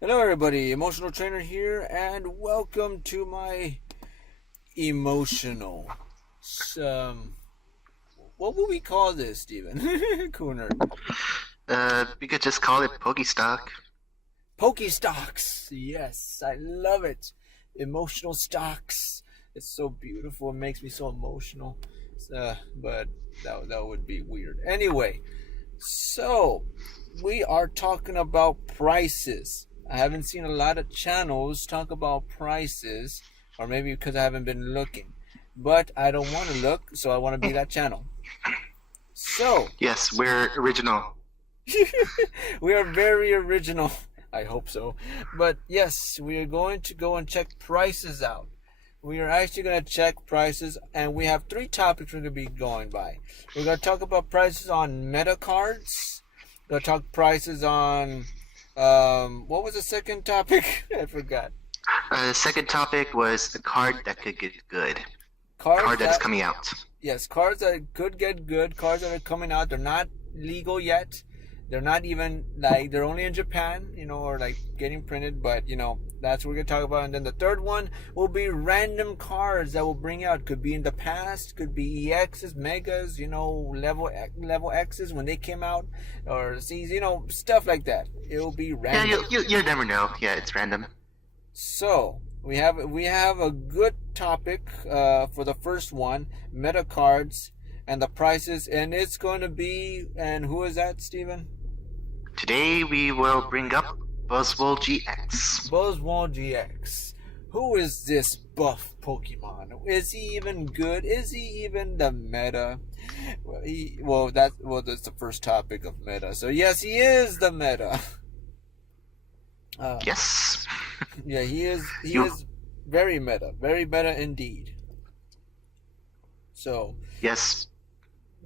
Hello, everybody. Emotional Trainer here, and welcome to my emotional. Um, what would we call this, Steven? Cooner. We could just call it PokeStock. PokeStocks. Yes, I love it. Emotional stocks. It's so beautiful. It makes me so emotional. But that would be weird. Anyway, so we are talking about prices. I haven't seen a lot of channels talk about prices, or maybe because I haven't been looking. But I don't want to look, so I want to be that channel. So, Yes, we're original. we are very original. I hope so. But yes, we are going to go and check prices out. We are actually going to check prices, and we have three topics we're going to be going by. We're going to talk about prices on meta cards. We're going to talk prices on, what was the second topic? I forgot. The second topic was the card that could get good. Cards Card that's that, coming out. yes, cards that could get good, cards that are coming out. They're not legal yet. They're not even, like, they're only in Japan, or like getting printed, but that's what we're gonna talk about. And then the third one will be random cards that will bring out. Could be in the past, could be EXs, megas, level X's when they came out, or C's, stuff like that. It will be Yeah, random. you'll never know. Yeah, it's random. So we have a good topic for the first one, meta cards and the prices, and it's going to be, and who is that, Steven? Today we will bring up Buzzwole GX. Buzzwole GX. Who is this buff Pokemon? Is he even good? Is he even the meta? That's the first topic of meta. So yes, he is the meta. Yes. Yeah, he is. He is very meta indeed. So Yes.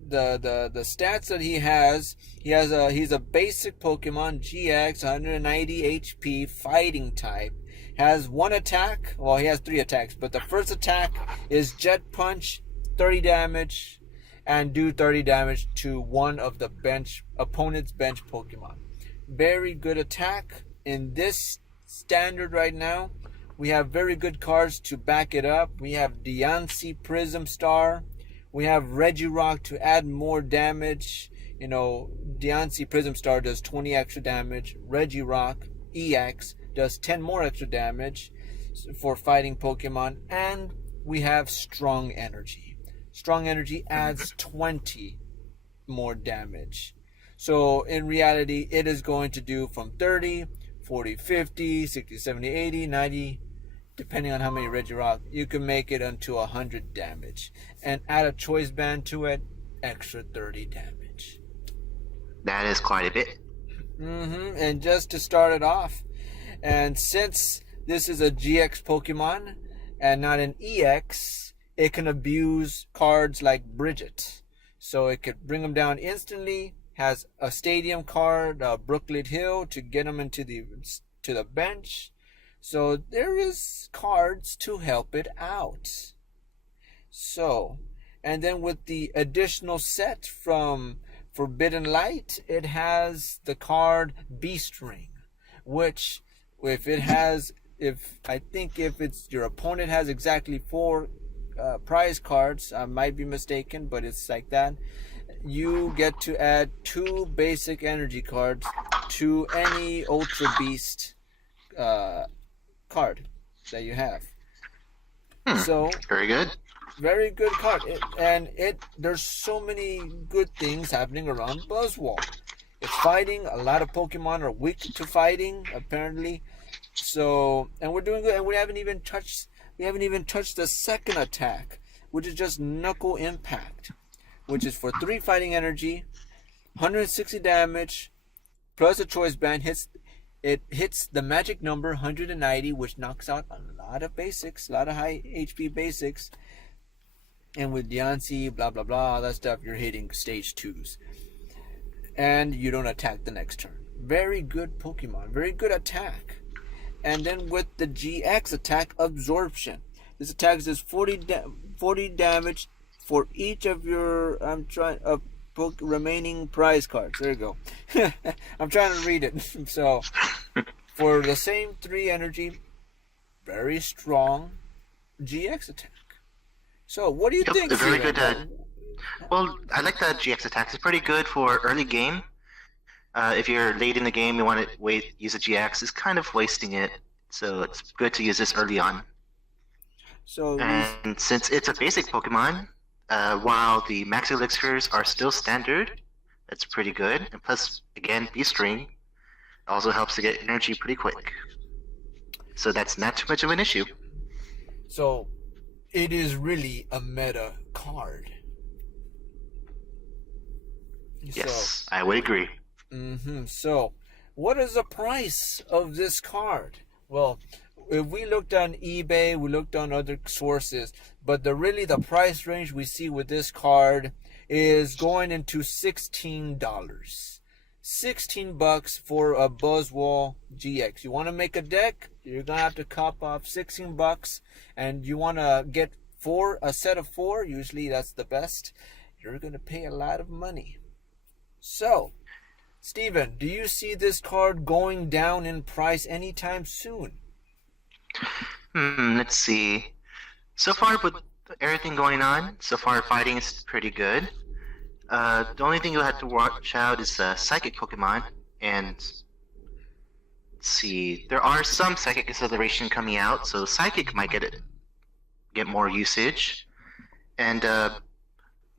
the stats that he's a basic Pokemon, GX, 190 HP, fighting type, has one attack. Well, he has three attacks, but the first attack is Jet Punch, 30 damage, and do 30 damage to one of the opponent's bench Pokemon. Very good attack. In this standard right now, we have very good cards to back it up. We have Diancie Prism Star. We have Regirock to add more damage. Diancie Prism Star does 20 extra damage. Regirock EX does 10 more extra damage for fighting Pokemon. And we have Strong Energy. Strong Energy adds 20 more damage. So in reality, it is going to do from 30, 40, 50, 60, 70, 80, 90, depending on how many Regirock, you can make it unto 100 damage. And add a choice band to it, extra 30 damage. That is quite a bit. And just to start it off, and since this is a GX Pokemon and not an EX, it can abuse cards like Bridget. So it could bring them down instantly. Has a stadium card, Brooklet Hill, to get them to the bench. So there is cards to help it out. So, and then with the additional set from Forbidden Light, it has the card Beast Ring, which if your opponent has exactly 4 prize cards, I might be mistaken, but it's like that, you get to add 2 basic energy cards to any Ultra Beast card that you have. So Very good. very good card. There's so many good things happening around Buzzwole. It's fighting. A lot of Pokemon are weak to fighting, apparently. So, and we're doing good, and we haven't even touched the second attack, which is just Knuckle Impact, which is for 3 fighting energy, 160 damage, plus a choice band. It hits the magic number 190, which knocks out a lot of basics, a lot of high HP basics. And with Diancie, blah blah blah, all that stuff, you're hitting stage 2s, and you don't attack the next turn. Very good Pokemon, very good attack. And then with the GX attack, Absorption. This attack does 40 damage for each of your remaining prize cards. There you go. I'm trying to read it. So for the same 3 energy, very strong GX attack. So, what do you Yep, think, a very Steven? good. Well, I like that GX attack. It's pretty good for early game. If you're late in the game, you want to use a GX. It's kind of wasting it, so it's good to use this early on. So And since it's a basic Pokemon, while the Max Elixirs are still standard, that's pretty good. And plus, again, Beast Ring also helps to get energy pretty quick. So that's not too much of an issue. So it is really a meta card. Yes, I would agree. So, what is the price of this card? Well, if we looked on eBay, we looked on other sources, but the price range we see with this card is going into $16. $16 for a Buzzwole GX. You want to make a deck, you're gonna have to cop off $16, and you want to get a set of 4. Usually that's the best. You're gonna pay a lot of money. So, Steven, do you see this card going down in price anytime soon? Let's see. So far, with everything going on, so far fighting is pretty good. The only thing you'll have to watch out is Psychic Pokemon, and let's see. There are some Psychic Acceleration coming out, so Psychic might get more usage. And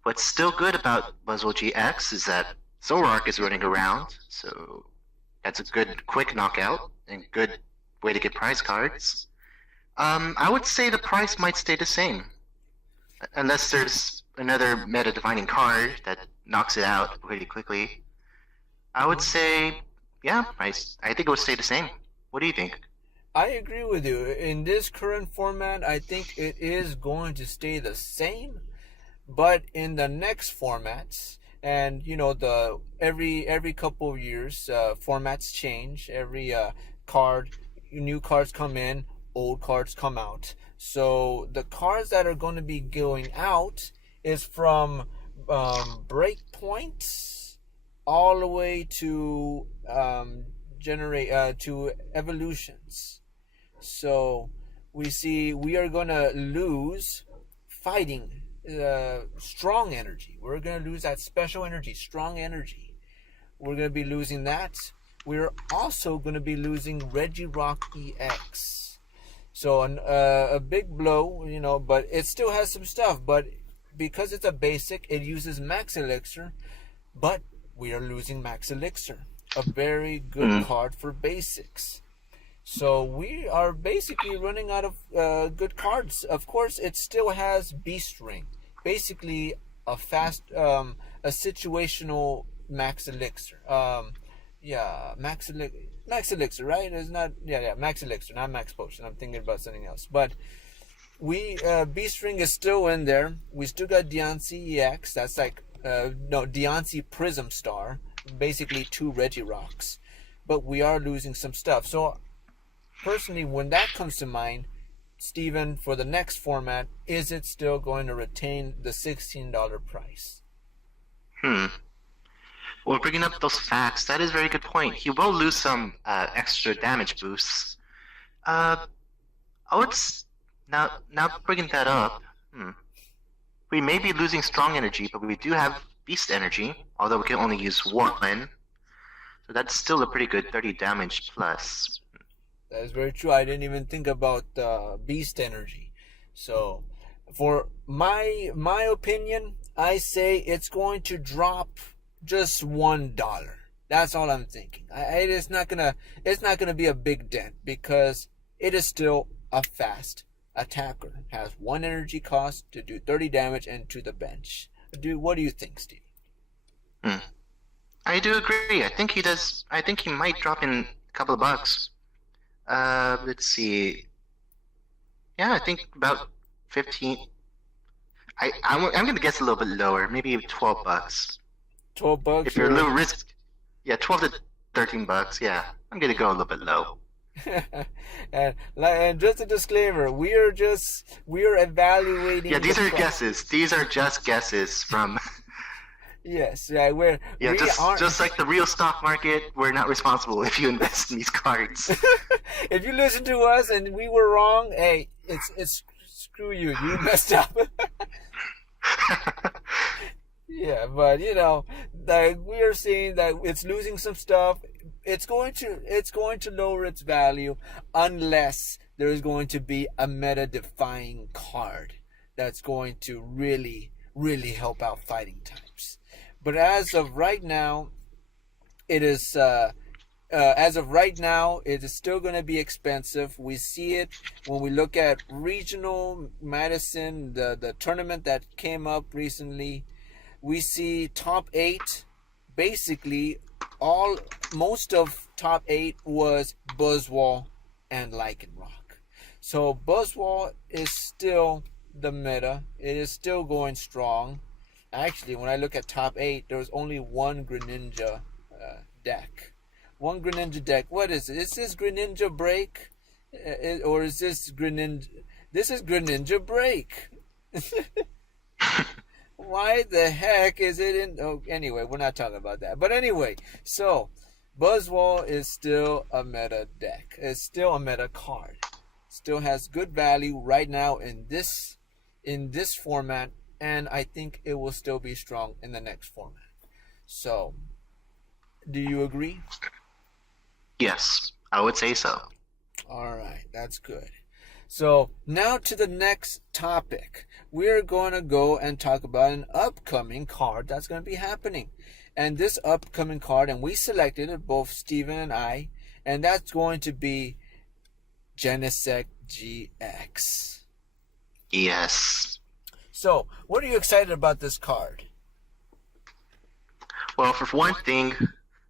what's still good about Buzzwole GX is that Zoroark is running around, so that's a good quick knockout and good way to get prize cards. I would say the price might stay the same, unless there's another meta-defining card that knocks it out pretty quickly. I would say, yeah, I think it would stay the same. What do you think? I agree with you. In this current format, I think it is going to stay the same, but in the next formats, and you know, every couple of years, formats change. Every new cards come in, old cards come out. So the cards that are going to be going out is from breakpoints all the way to to evolutions. So we are going to lose fighting strong energy. We're going to lose that special energy, strong energy. We're going to be losing that. We're also going to be losing Regirock EX. So a big blow, you know, but it still has some stuff. But because it's a basic, it uses Max Elixir, but we are losing Max Elixir, a very good card for basics. So we are basically running out of good cards. Of course, it still has Beast Ring, basically a situational Max Elixir. Max Elixir, right? It's not, Max Elixir, not Max Potion. I'm thinking about something else. But Beast Ring is still in there. We still got Deontay EX. That's like, Deontay Prism Star, basically 2 Regirocks. But we are losing some stuff. So, personally, when that comes to mind, Steven, for the next format, is it still going to retain the $16 price? Well, bringing up those facts, that is a very good point. He will lose some extra damage boosts. I would now bringing that up. We may be losing strong energy, but we do have beast energy, although we can only use 1. So that's still a pretty good 30 damage plus. That is very true. I didn't even think about beast energy. So, for my opinion, I say it's going to drop just $1. That's all I'm thinking. It's not gonna be a big dent because it is still a fast attacker. Has 1 energy cost to do 30 damage and to the bench. What do you think, Steve? I do agree. I think he does. I think he might drop in a couple of bucks. Let's see. Yeah, I think about 15. I'm gonna guess a little bit lower, maybe $12. $12. If you're a little risk, yeah, 12 to 13 bucks. Yeah, I'm gonna go a little bit low. and just a disclaimer, we are evaluating. Yeah, these are guesses. These are just guesses from Yes, yeah, Yeah, we just aren't. just like the real stock market, we're not responsible if you invest in these cards. If you listen to us and we were wrong, hey, it's screw you. You messed up. Yeah, but that we are seeing that it's losing some stuff. It's going to lower its value unless there is going to be a meta defying card that's going to really really help out fighting types. But it is as of right now, it is still going to be expensive. We see it when we look at regional Madison, the tournament that came up recently. We see top eight, basically most of top eight was Buzzwole and Lycanroc. So Buzzwole is still the meta. It is still going strong. Actually, when I look at top eight, there was only one Greninja deck. One Greninja deck. What is it? Is this Greninja Break? Or is this Greninja? This is Greninja Break. Why the heck is it in? Oh, anyway, we're not talking about that. But anyway, so Buzzwole is still a meta deck. It's still a meta card. Still has good value right now in this format, and I think it will still be strong in the next format. So, do you agree? Yes, I would say so. All right, that's good. So now to the next topic. We're going to go and talk about an upcoming card that's going to be happening. And this upcoming card, and we selected it, both Steven and I, and that's going to be Genesect GX. Yes. So, what are you excited about this card? Well, for one thing,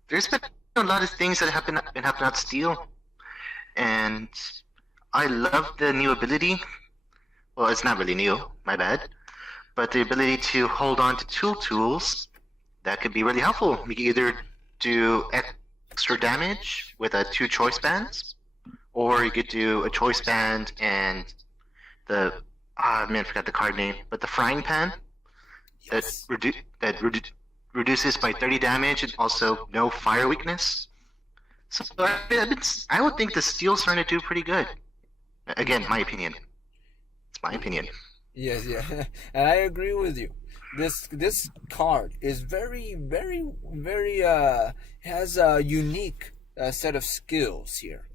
there's been a lot of things that have been happening out Steel, and I love the new ability. Well, it's not really new, my bad. But the ability to hold on to tools, that could be really helpful. We can either do extra damage with a 2 choice bands, or you could do a choice band and the I forgot the card name, but the frying pan Yes. reduces by 30 damage and also no fire weakness. So I would think the Steel's starting to do pretty good. Again, my opinion. It's my opinion. Yes, yeah. And I agree with you. This card is very, very, very has a unique set of skills here.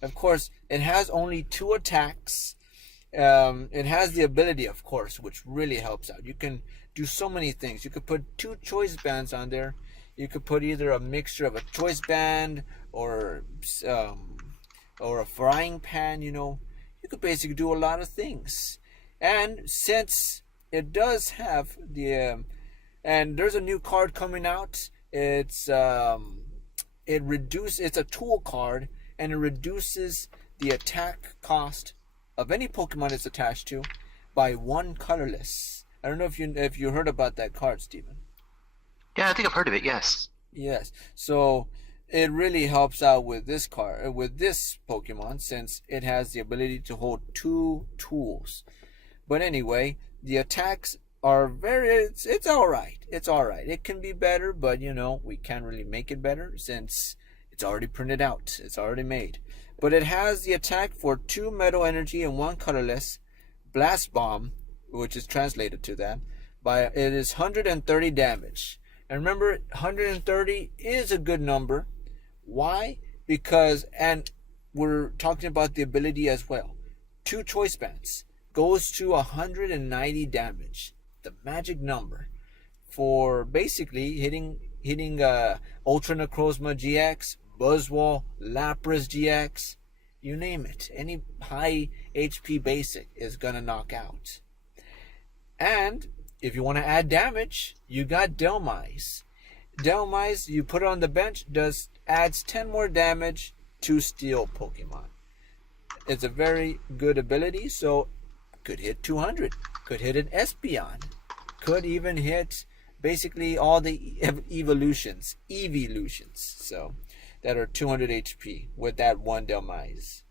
Of course, it has only 2 attacks. It has the ability, of course, which really helps out. You can do so many things. You could put 2 choice bands on there. You could put either a mixture of a choice band or a frying pan. You could basically do a lot of things. And since it does have and there's a new card coming out. It's a tool card, and it reduces the attack cost of any Pokemon it's attached to by 1 colorless. I don't know if you heard about that card, Steven. Yeah, I think I've heard of it, yes. Yes. So it really helps out with this card, with this Pokemon, since it has the ability to hold 2 tools. But anyway, the attacks are it's all right. It's all right. It can be better, but we can't really make it better since it's already printed out. It's already made. But it has the attack for 2 metal energy and 1 colorless. Blast Bomb, which is translated to that, it is 130 damage. And remember, 130 is a good number. Why? And we're talking about the ability as well. 2 choice bands goes to 190 damage. The magic number for basically hitting Ultra Necrozma GX, Buzzwole, Lapras GX, you name it. Any high HP basic is gonna knock out. And if you want to add damage, you got Delmise. Delmise, you put it on the bench, adds 10 more damage to Steel Pokemon. It's a very good ability, so could hit 200, could hit an Espeon, could even hit basically all the evolutions, so that are 200 HP with that 1 Delmise.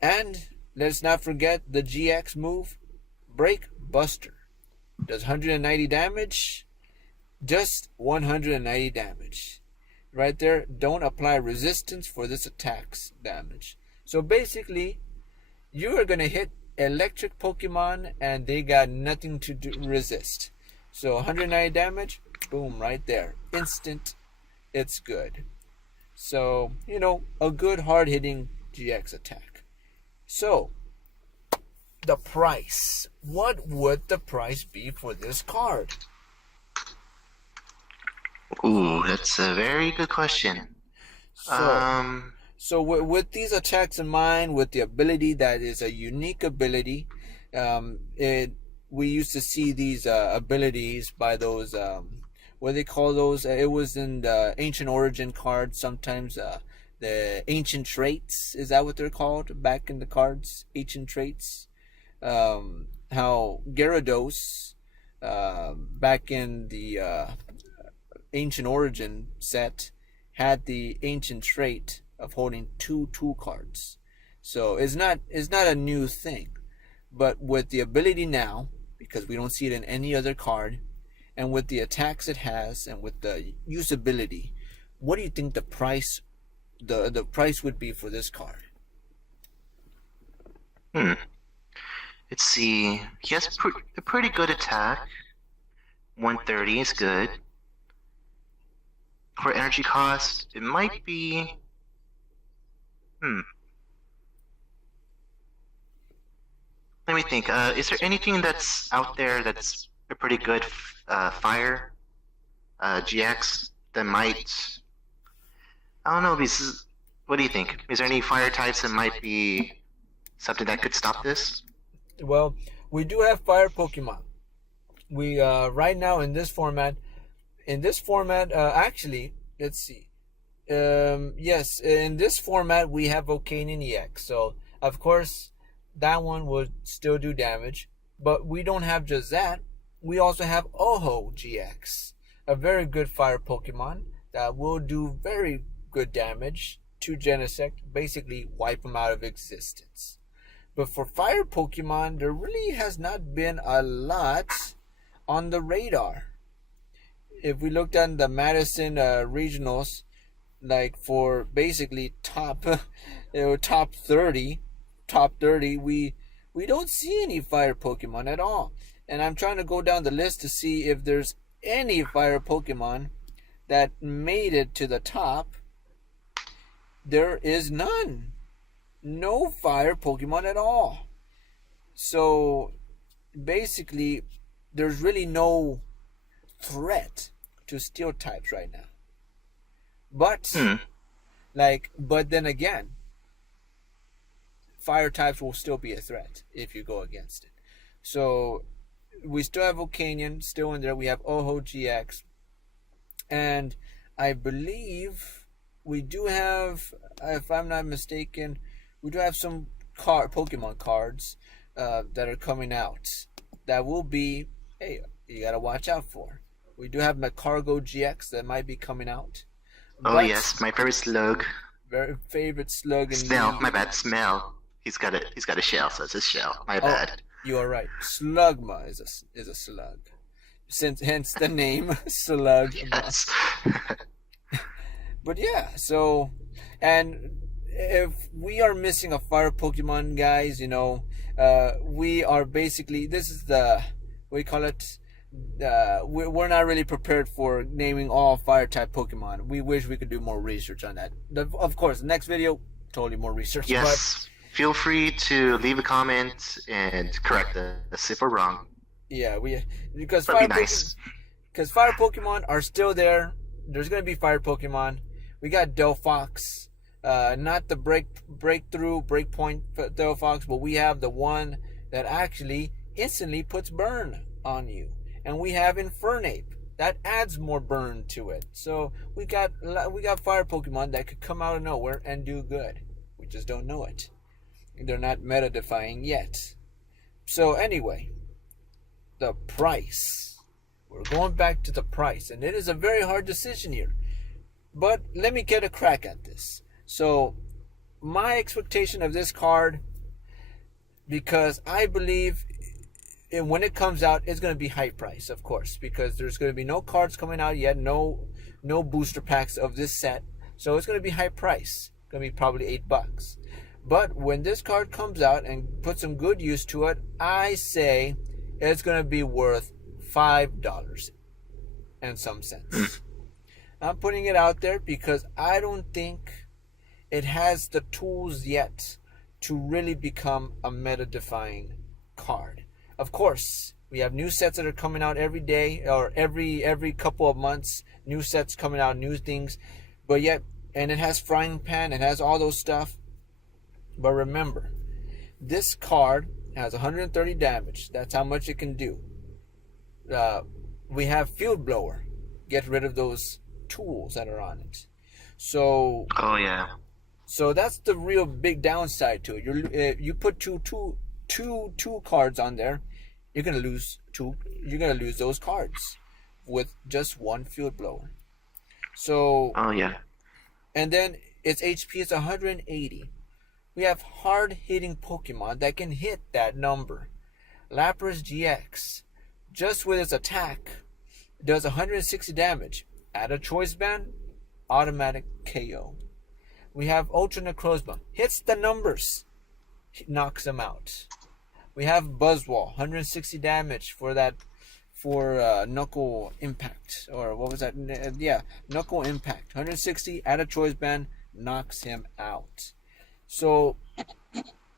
And let's not forget the GX move, Break Buster. Does 190 damage, Just 190 damage. Right there, don't apply resistance for this attack's damage. So basically, you are going to hit electric Pokemon and they got nothing to resist. So 190 damage, boom, right there. Instant, it's good. So, a good hard-hitting GX attack. So, the price. What would the price be for this card? Ooh, that's a very good question. So with these attacks in mind, with the ability that is a unique ability, we used to see these abilities by those what do they call those? It was in the Ancient Origin cards sometimes. The Ancient Traits, is that what they're called back in the cards? Ancient Traits. How Gyarados, back in the Ancient Origin set, had the ancient trait of holding two cards. So it's not a new thing. But with the ability now, because we don't see it in any other card, and with the attacks it has, and with the usability, what do you think the price would be for this card? Let's see. He has a pretty good attack. 130 is good. For energy cost, it might be... Let me think. Is there anything that's out there that's a pretty good fire GX that might... I don't know, what do you think? Is there any fire types that might be something that could stop this? Well, we do have fire Pokemon. We right now in this format, actually, let's see. Yes, in this format we have Volcanion EX. So of course that one would still do damage, but we don't have just that. We also have Buzzwole GX, a very good fire Pokemon that will do very good damage to Genesect, basically wipe them out of existence. But for fire Pokemon, there really has not been a lot on the radar. If we looked at the Madison regionals, like for basically top 30, we don't see any fire Pokemon at all. And I'm trying to go down the list to see if there's any fire Pokemon that made it to the top. There is none. No fire Pokemon at all. So basically, there's really no threat to steel types right now. But but then again, fire types will still be a threat if you go against it. So we still have Volcanion still in there. We have Buzzwole GX, and I believe we do have, if I'm not mistaken, we do have some Pokemon cards that are coming out that will be, hey, you gotta watch out for. We do have Cargo GX that might be coming out. Oh yes, my favorite slug. Very favorite slug. Smell, my bad, smell. He's got a shell, so it's a shell. My bad. You are right. Slugma is a slug. Hence the name Slug. Yes. But yeah, so, and if we are missing a fire Pokemon, guys, we are basically, this is the, what do you call it? We're not really prepared for naming all fire type Pokemon. We wish we could do more research on that. Of course, the next video, totally more research. Yes, feel free to leave a comment and correct us if we're wrong. Yeah, because fire Pokemon are still there. There's gonna be fire Pokemon. We got Delphox, not the breakpoint Delphox, but we have the one that actually instantly puts burn on you. And we have Infernape that adds more burn to it. So we got fire Pokemon that could come out of nowhere and do good. We just don't know it. They're not meta defying yet. So anyway, the price. We're going back to the price, and it is a very hard decision here. But let me get a crack at this. So my expectation of this card, because I believe and when it comes out, it's going to be high price, of course, because there's going to be no cards coming out yet, no booster packs of this set, so it's going to be high price. It's going to be probably $8. But when this card comes out and put some good use to it, I say it's going to be worth $5 and some cents. I'm putting it out there because I don't think it has the tools yet to really become a meta-defying card. Of course, we have new sets that are coming out every day or every couple of months. New sets coming out, new things, but yet, and it has Frying Pan, it has all those stuff. But remember, this card has 130 damage. That's how much it can do. We have Field Blower. Get rid of those tools that are on it. So. Oh yeah. So that's the real big downside to it. You put two cards on there, you're gonna lose two. You're gonna lose those cards with just one Field Blower. So. Oh yeah. And then its HP is 180. We have hard-hitting Pokemon that can hit that number. Lapras GX, just with its attack, does 160 damage. Add a Choice Band, automatic KO. We have Ultra Necrozma, hits the numbers, knocks them out. We have Buzzwole, 160 damage for Knuckle Impact, or what was that? Yeah, Knuckle Impact, 160. Add a Choice Band, knocks him out. So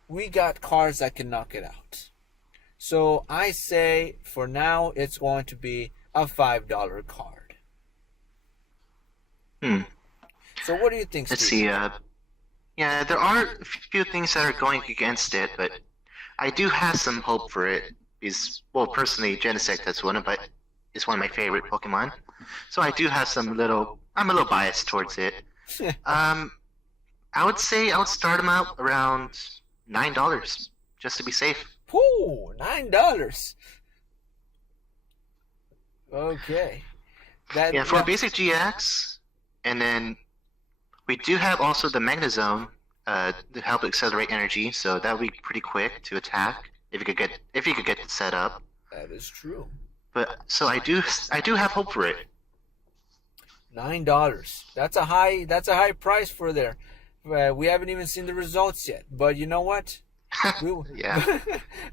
we got cards that can knock it out. So I say for now it's going to be a $5 card. So what do you think, Steve? Let's see. Yeah, there are a few things that are going against it, but I do have some hope for it. Because, well, personally, Genesect is one of my favorite Pokemon. So I do have I'm a little biased towards it. I would say I would start them out around $9, just to be safe. Ooh, $9. Okay. For a basic GX, and then we do have also the Magnezone to help accelerate energy, so that would be pretty quick to attack if you could get it set up. That is true. But so I do have hope for it. $9. That's a high price for there. We haven't even seen the results yet. But you know what? Yeah.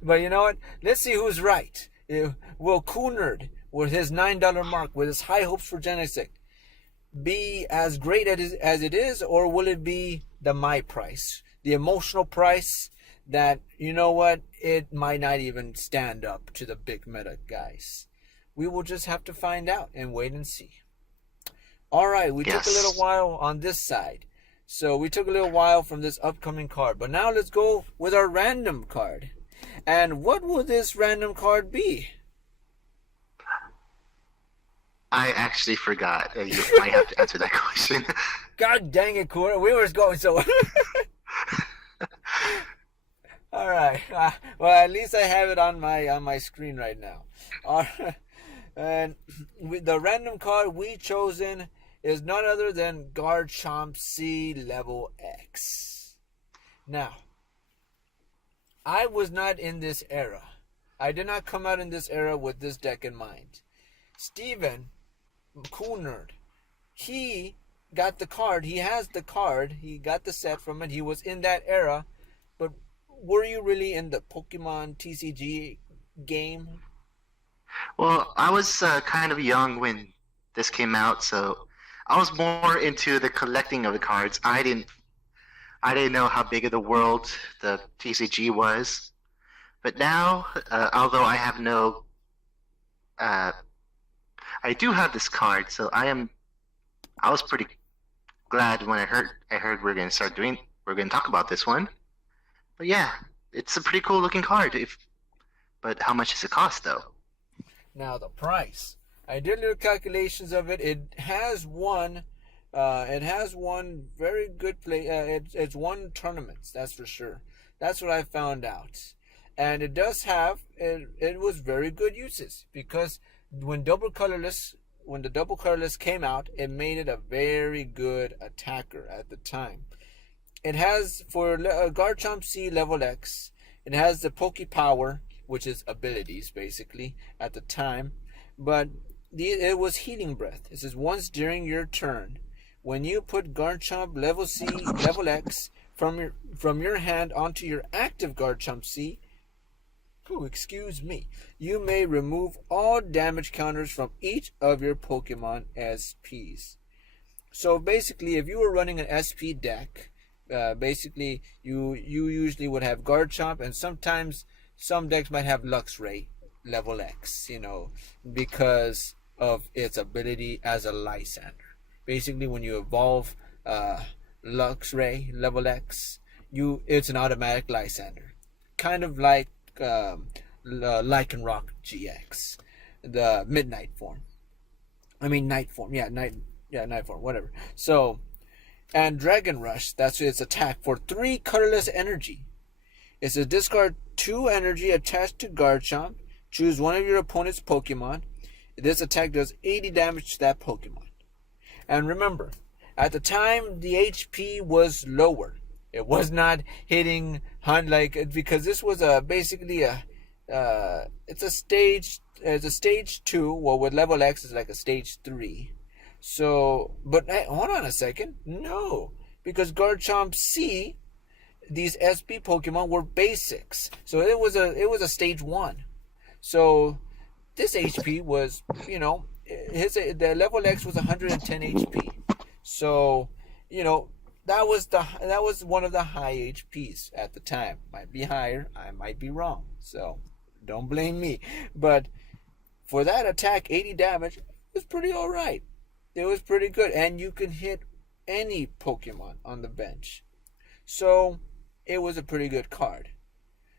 But you know what? Let's see who's right. Will Coonerd, with his $9 mark, with his high hopes for Genesect, be as great as it is, or will it be the my price, the emotional price that, you know what, it might not even stand up to the big meta guys? We will just have to find out and wait and see. All right, we took a little while on this side. So we took a little while from this upcoming card. But now let's go with our random card. And what will this random card be? I actually forgot. You might have to answer that question. God dang it, Cora. We were going so... All right. Well, at least I have it on my screen right now. All right. And with the random card we chosen is none other than Garchomp C Level X. Now, I was not in this era. I did not come out in this era with this deck in mind. Steven, Cool Nerd, he got the card. He has the card. He got the set from it. He was in that era. But were you really in the Pokemon TCG game? Well, I was kind of young when this came out, so I was more into the collecting of the cards. I didn't know how big of the world the TCG was. But now, although I have I do have this card, so I was pretty glad when I heard we're gonna talk about this one. But yeah, it's a pretty cool looking card. But how much does it cost though? Now the price. I did little calculations of it. It has won very good play. It's won tournaments, that's for sure. That's what I found out. And it does have it was very good uses, because when the double colorless came out, it made it a very good attacker at the time. It has, for Garchomp C Level X, it has the Poke Power, which is abilities basically at the time. But it was Healing Breath. It says once during your turn, when you put Garchomp level C, level X from your hand onto your active Garchomp C, excuse me, you may remove all damage counters from each of your Pokemon SPs. So basically, if you were running an SP deck, basically you usually would have Garchomp, and sometimes some decks might have Luxray level X, because of its ability as a Lysander. Basically, when you evolve Luxray level X, it's an automatic Lysander, kind of like Lycanroc GX, the midnight form. I mean night form, night form, whatever. So, and Dragon Rush, that's its attack for 3 colorless energy. It's a discard 2 energy attached to Garchomp. Choose one of your opponent's Pokemon. This attack does 80 damage to that Pokemon. And remember, at the time the HP was lower. It was not hitting because this was basically it's a stage 2. Well, with level X is like a stage 3. So, but hey, hold on a second. No, because Garchomp C, these SP Pokemon were basics. So it was a stage 1. So this HP was, the level X was 110 HP. So, that was one of the high HPs at the time. Might be higher, I might be wrong. So don't blame me. But for that attack, 80 damage was pretty alright. It was pretty good. And you can hit any Pokemon on the bench. So it was a pretty good card.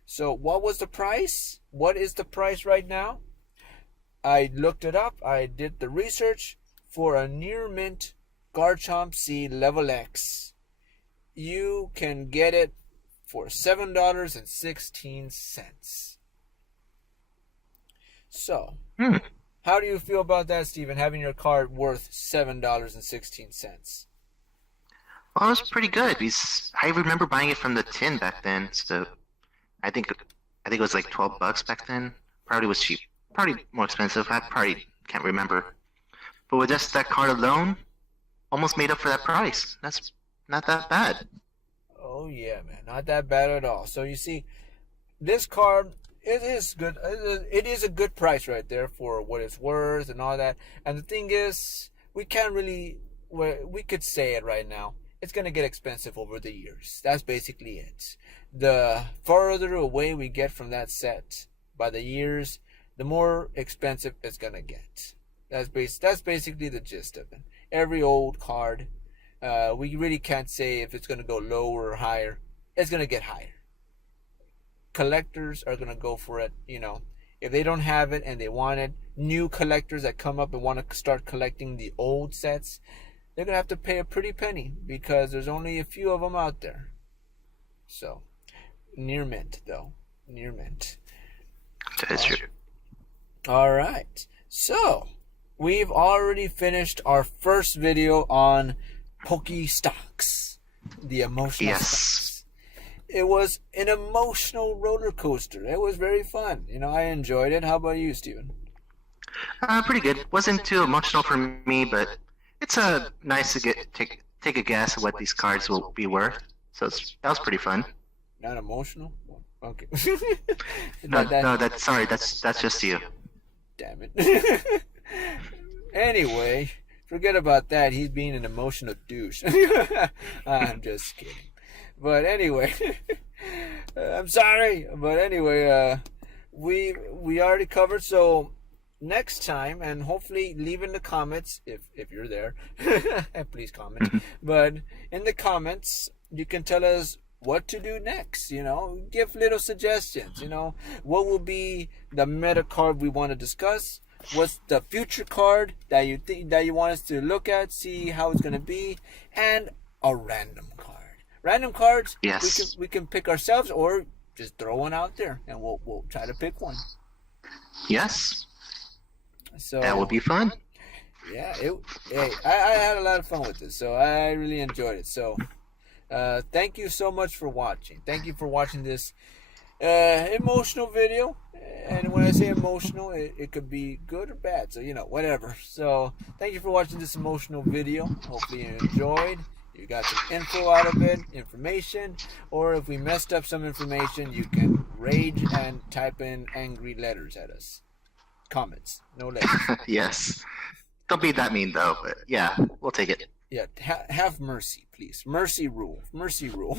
So what was the price? What is the price right now? I looked it up. I did the research. For a near mint Garchomp C level X, you can get it for $7.16. So, how do you feel about that, Steven, having your card worth $7.16? Well, it was pretty good because I remember buying it from the tin back then. So I think it was like $12 back then. Probably was cheap. Probably more expensive. I probably can't remember. But with just that card alone, almost made up for that price. That's not that bad. Oh yeah, man, not that bad at all. So you see, this card, it is good. It is a good price right there for what it's worth and all that. And the thing is, we could say it right now. It's gonna get expensive over the years. That's basically it. The farther away we get from that set by the years, the more expensive it's gonna get. That's basically the gist of it. Every old card, we really can't say if it's gonna go lower or higher. It's gonna get higher. Collectors are gonna go for it. If they don't have it and they want it, new collectors that come up and want to start collecting the old sets, they're gonna have to pay a pretty penny because there's only a few of them out there. So, near mint though, near mint. That's true. All right, so we've already finished our first video on PokeStocks, the emotional stocks. It was an emotional roller coaster. It was very fun. I enjoyed it. How about you, Steven? Pretty good. Wasn't too emotional for me, but it's nice to take a guess at what these cards will be worth. So that was pretty fun. Not emotional? Okay. That's just you. Damn it. Anyway, forget about that. He's being an emotional douche. I'm just kidding. But anyway, I'm sorry. But anyway, we already covered. So next time, and hopefully leave in the comments if you're there. Please comment. But in the comments, you can tell us what to do next. Give little suggestions. What will be the meta card we want to discuss? What's the future card that you think that you want us to look at, see how it's gonna be, and a random card. Random cards, yes, we can pick ourselves or just throw one out there, and we'll try to pick one. Yes. So that would be fun. Yeah, I had a lot of fun with this, so I really enjoyed it. So, thank you so much for watching. Thank you for watching this emotional video. And when I say emotional, it could be good or bad. So, whatever. So, thank you for watching this emotional video. Hopefully you enjoyed. You got some info out of it, information. Or if we messed up some information, you can rage and type in angry letters at us. Comments, no less. Yes. Don't be that mean, though. But yeah, we'll take it. Yeah, have mercy, please. Mercy rule. Mercy rule.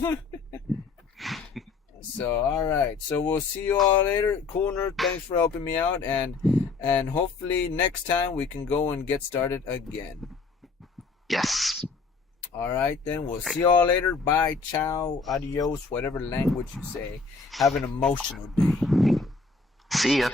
So, all right. So we'll see you all later. Cool Nerd, thanks for helping me out, and hopefully next time we can go and get started again. Yes. All right, then we'll see you all later. Bye, ciao, adios, whatever language you say. Have an emotional day. See ya.